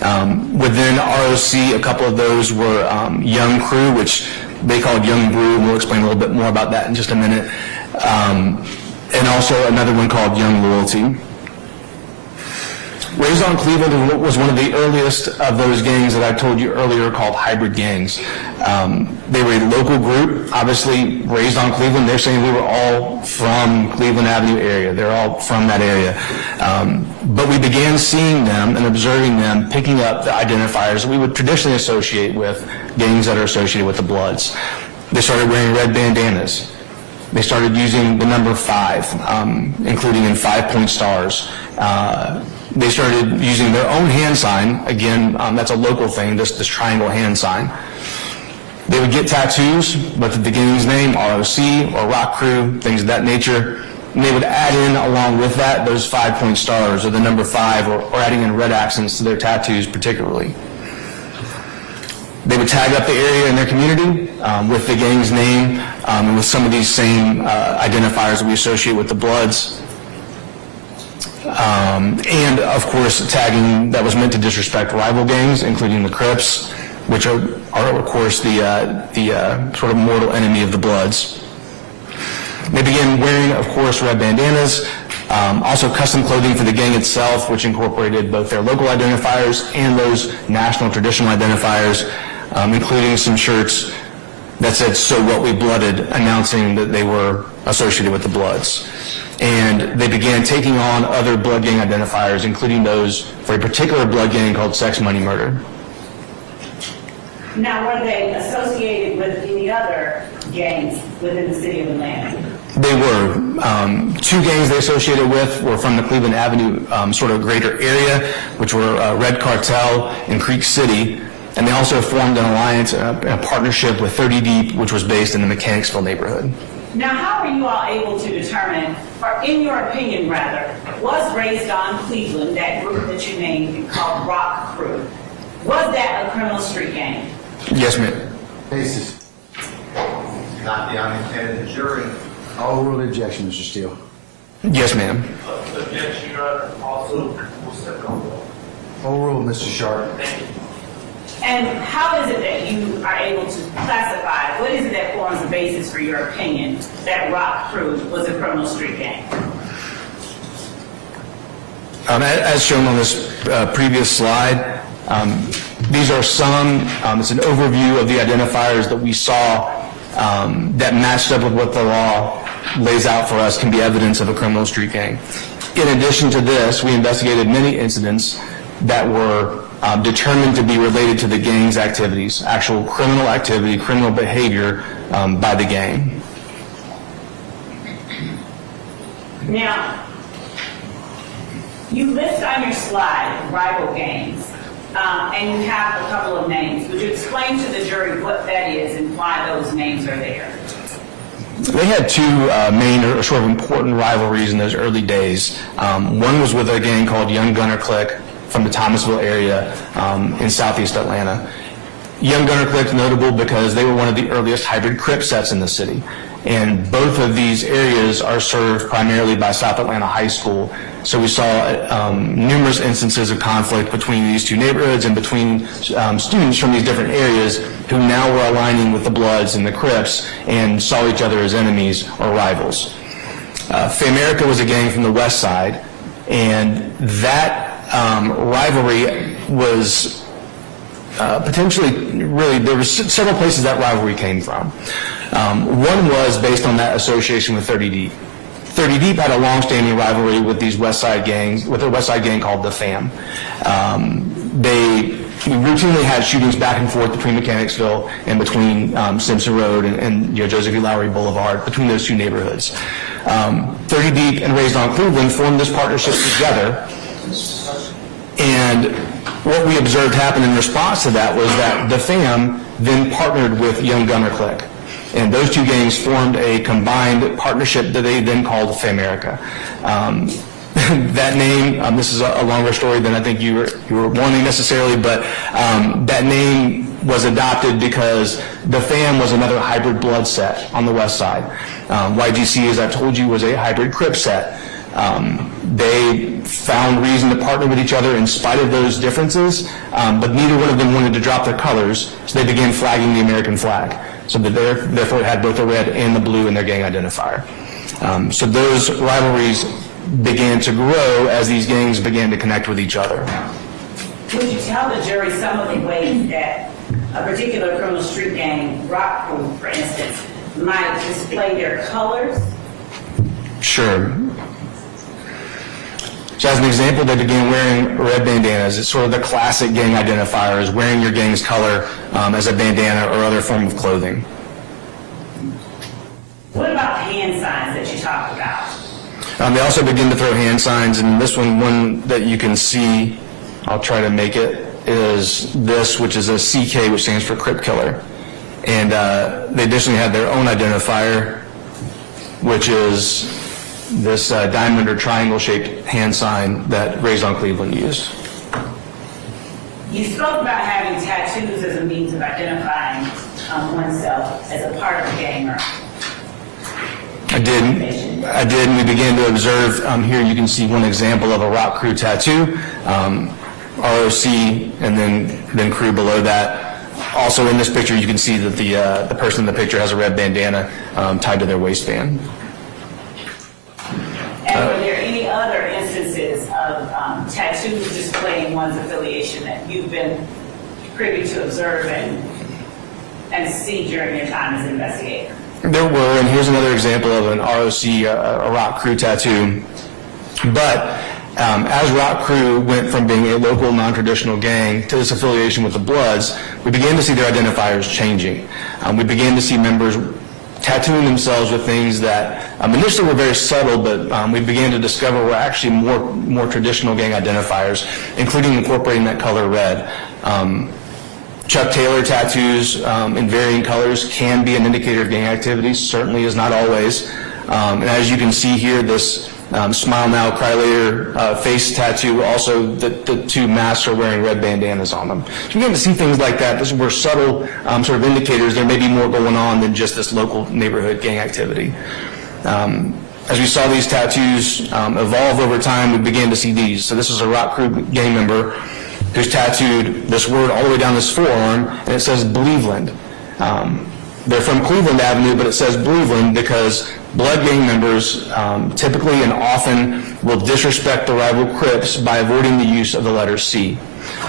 Within ROC, a couple of those were Young Crew, which they called Young Brew, and we'll explain a little bit more about that in just a minute. And also another one called Young Loyalty. Raised on Cleveland was one of the earliest of those gangs that I told you earlier called hybrid gangs. They were a local group, obviously raised on Cleveland. They're saying we were all from Cleveland Avenue area. They're all from that area. But we began seeing them and observing them picking up the identifiers that we would traditionally associate with gangs that are associated with the Bloods. They started wearing red bandanas. They started using the number 5, including in 5-point stars. They started using their own hand sign. Again, that's a local thing, this triangle hand sign. They would get tattoos with the gang's name, ROC or Rock Crew, things of that nature. And they would add in, along with that, those 5-point stars or the number 5, or adding in red accents to their tattoos particularly. They would tag up the area in their community with the gang's name and with some of these same identifiers that we associate with the Bloods. And, of course, tagging that was meant to disrespect rival gangs, including the Crips, which are of course, the sort of mortal enemy of the Bloods. They began wearing, of course, red bandanas, also custom clothing for the gang itself, which incorporated both their local identifiers and those national traditional identifiers, including some shirts that said, "So what, we blooded," announcing that they were associated with the Bloods. And they began taking on other blood gang identifiers, including those for a particular blood gang called Sex, Money, Murder. Now, were they associated with any other gangs within the city of Atlanta? They were. 2 gangs they associated with were from the Cleveland Avenue sort of greater area, which were Red Cartel and Creek City. And they also formed an alliance, a partnership with 30 Deep, which was based in the Mechanicsville neighborhood. Now, how are you all able to determine, or in your opinion rather, was Raised on Cleveland, that group that you named called Rock Crew, was that a criminal street gang? Yes, ma'am. Cases. Not the unintended jury. Overrule the objection, Mr. Steele. Yes, ma'am. Objection, Your Honor. Also, will step on. Overrule, Mr. Sharp. Thank you. And how is it that you are able to classify, what is it that forms the basis for your opinion that Rock Crew was a criminal street gang? As shown on this previous slide, these are some, it's an overview of the identifiers that we saw that matched up with what the law lays out for us can be evidence of a criminal street gang. In addition to this, we investigated many incidents that were determined to be related to the gang's activities, actual criminal activity, criminal behavior by the gang. Now, you list on your slide rival gangs, and you have a couple of names. Would you explain to the jury what that is and why those names are there? They had 2 main or sort of important rivalries in those early days. One was with a gang called Young Gunner Clique from the Thomasville area in southeast Atlanta. Young Gunner Clique notable because they were one of the earliest hybrid Crip sets in the city. And both of these areas are served primarily by South Atlanta High School. So we saw numerous instances of conflict between these 2 neighborhoods and between students from these different areas who now were aligning with the Bloods and the Crips and saw each other as enemies or rivals. Famerica was a gang from the west side, and that rivalry was potentially, really, there were several places that rivalry came from. One was based on that association with 30 Deep. 30 Deep had a long-standing rivalry with these West Side gangs, with a West Side gang called the Fam. They routinely had shootings back and forth between Mechanicsville and between Simpson Road and Joseph E. Lowry Boulevard, between those 2 neighborhoods. 30 Deep and Raised on Cleveland formed this partnership together. And what we observed happen in response to that was that the Fam then partnered with Young Gunner Clique. And those 2 gangs formed a combined partnership that they then called Famerica. That name, this is a longer story than I think you were wanting necessarily, but that name was adopted because the Fam was another hybrid blood set on the west side. YGC, as I've told you, was a hybrid Crip set. They found reason to partner with each other in spite of those differences, but neither one of them wanted to drop their colors, so they began flagging the American flag. So that therefore it had both the red and the blue in their gang identifier. So those rivalries began to grow as these gangs began to connect with each other. Would you tell the jury some of the ways that a particular criminal street gang, Rock Crew, for instance, might display their colors? Sure. So as an example, they began wearing red bandanas. It's sort of the classic gang identifier, is wearing your gang's color as a bandana or other form of clothing. What about hand signs that you talked about? They also begin to throw hand signs, and this one that you can see, I'll try to make it, is this, which is a CK, which stands for Crip Killer. And they additionally had their own identifier, which is this diamond or triangle-shaped hand sign that Raised on Cleveland used. You spoke about having tattoos as a means of identifying oneself as a part of a gang or I did, and we began to observe, here you can see one example of a Rock Crew tattoo, ROC, and then Crew below that. Also in this picture, you can see that the person in the picture has a red bandana tied to their waistband. And were there any other instances of tattoos displaying one's affiliation that you've been privy to observe and see during your time as an investigator? There were, and here's another example of an ROC, a Rock Crew tattoo. But as Rock Crew went from being a local non-traditional gang to this affiliation with the Bloods, we began to see their identifiers changing. We began to see members tattooing themselves with things that initially were very subtle, but we began to discover were actually more traditional gang identifiers, including incorporating that color red. Chuck Taylor tattoos in varying colors can be an indicator of gang activity, certainly is not always. And as you can see here, this Smile Now, Cry Later face tattoo, also the two masks are wearing red bandanas on them. So we begin to see things like that. These were subtle sort of indicators there may be more going on than just this local neighborhood gang activity. As we saw these tattoos evolve over time, we began to see these. So this is a Rock Crew gang member who's tattooed this word all the way down his forearm, and it says Believeland. They're from Cleveland Avenue, but it says Believeland because Blood gang members typically and often will disrespect the rival Crips by avoiding the use of the letter C.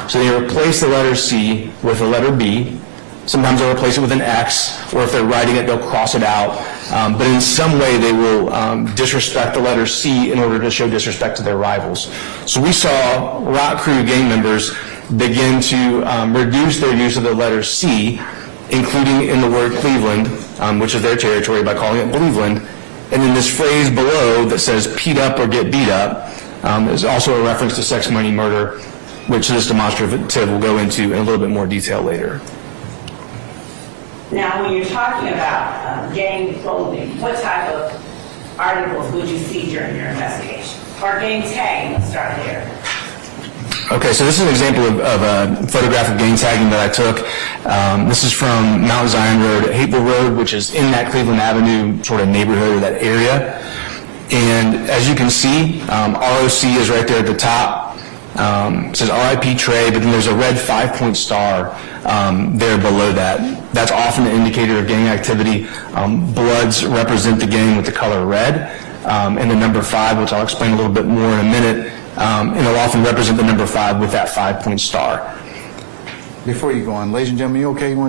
So they replace the letter C with the letter B. Sometimes they'll replace it with an X, or if they're writing it, they'll cross it out. But in some way, they will disrespect the letter C in order to show disrespect to their rivals. So we saw Rock Crew gang members begin to reduce their use of the letter C, including in the word Cleveland, which is their territory, by calling it Believeland. And then this phrase below that says "peed up" or "get beat up" is also a reference to sex, money, murder, which this demonstrative will go into in a little bit more detail later. Now, when you're talking about gang clothing, what type of articles would you see during your investigation? Or gang tagging, let's start there. Okay, so this is an example of a photograph of gang tagging that I took. This is from Mount Zion Road, Hateville Road, which is in that Cleveland Avenue sort of neighborhood or that area. And as you can see, ROC is right there at the top. It says RIP Trey, but then there's a red 5-point star there below that. That's often an indicator of gang activity. Bloods represent the gang with the color red, and the number 5, which I'll explain a little bit more in a minute, and it'll often represent the number 5 with that 5-point star. Before you go on, ladies and gentlemen, you okay?